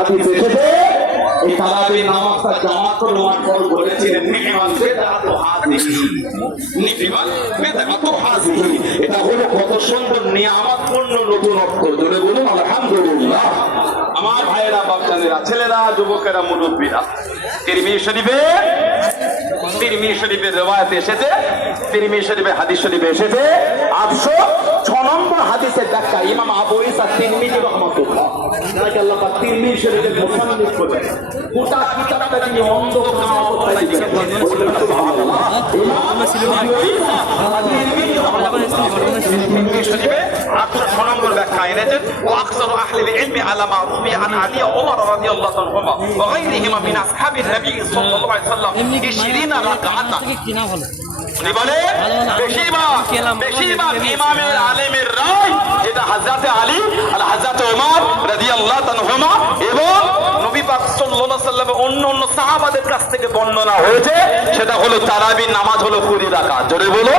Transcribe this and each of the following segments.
হাদিস এসেছে এই তারাবির নামাজটা জামাত প্রমাণ করে বলেছিলেন নিমান বেদাতু হাযিহি নিমান বেদাতু হাযিহি এটা হলো কত সুন্দর নিয়ামতপূর্ণ নতুন অক্ষর ধরে বলুন আলহামদুলিল্লাহ। আমার ভাইয়েরা বাপজানেরা ছেলেরা যুবকেরা মুরব্বীরা তিরমিজি শরীফের রওয়ায়াতে এসেছে তিরমিজি শরীফের হাদিস শরীফে এসেছে 806 নম্বর হাদিসের ব্যাখ্যা ইমাম আবু ঈসা তিরমিজি রাহমাতুল্লাহ যাকে আল্লাহ পাক তিরমিজি শরীফের মুসান্নিফ করেন গোটা কিতাবটা তিনি অন্ধকার অবস্থায় লিখেছেন সুবহানাল্লাহ। ইমাম তিরমিজি শরীফে 806 নম্বর ব্যাখ্যা এনেছেন ওয়াকসারু আহলিল ইলমি আলা মা রুবি আন আলী ওমর রাদিয়াল্লাহু আনহুমা ওয়া গায়রিহিমা মিন আসহাবিন নবী সাল্লাল্লাহু আলাইহি ওয়াসাল্লাম 20 রাকাত কিনা হলো উনি বলে বেশিরভাগ ইমামের আলেমের রায় যেটা হযরতে আলী আর হযরতে ওমর রাদিয়াল্লাহু আনহুমা এবং নবী পাক সাল্লাল্লাহু আলাইহি ওয়াসাল্লামের অন্য সাহাবাদের কাছ থেকে বর্ণনা হয়েছে সেটা হলো তারাবির নামাজ হলো 20 রাকাত। জোরে বলো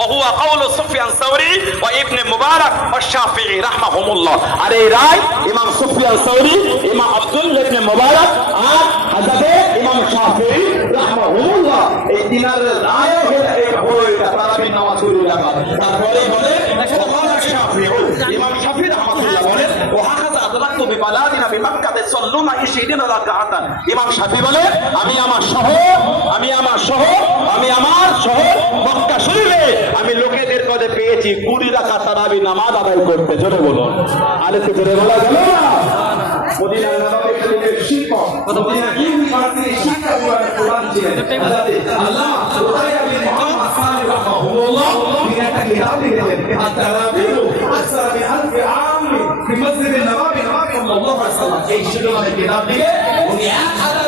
وهو قول سفيان الثوري وابن مبارك والشافعي رحمهم الله। আর এই রায় ইমাম সুফিয়ান সাউরি ইমাম আব্দুল্লাহ ইবনে মুবারক আর হযরত ইমাম শাফিঈ রাহমাহুল্লাহ এই তিনার রায় হলো এটা তারাবির নামাজ 20 রাকাত। তারপরে বলে ইমাম শাফিঈ রাহমাহুল্লাহ বলে وهكذا أدركت ببلادنا بمكة يصلون 20 ركعة। ইমাম শাফিঈ বলে আমি আমার শহর মক্কা শরীফে আমি লোকেদের কাছে পেয়েছি 20 রাকাত তারাবির নামাজ আদায় করতে। জোরে বলুন আলেতে জোরে বলা গেল না। মদিনা নববী শরীফের শিক্ষক মদিনা ইউনিভার্সিটির শিক্ষক কোরআন ছিলেন আল্লাহ রুকাইয়া বিন মুহাম্মদ সাল্লাল্লাহু রাহমাহুল্লাহ তিনি একটা কিতাব লিখেছেন আত-তারাবির আকসার মিন আলফ আম ফি মসজিদ নববী সাল্লাল্লাহু আলাইহি ওয়াসাল্লাম। এই শিরোনামে কিতাব লিখে উনি 1000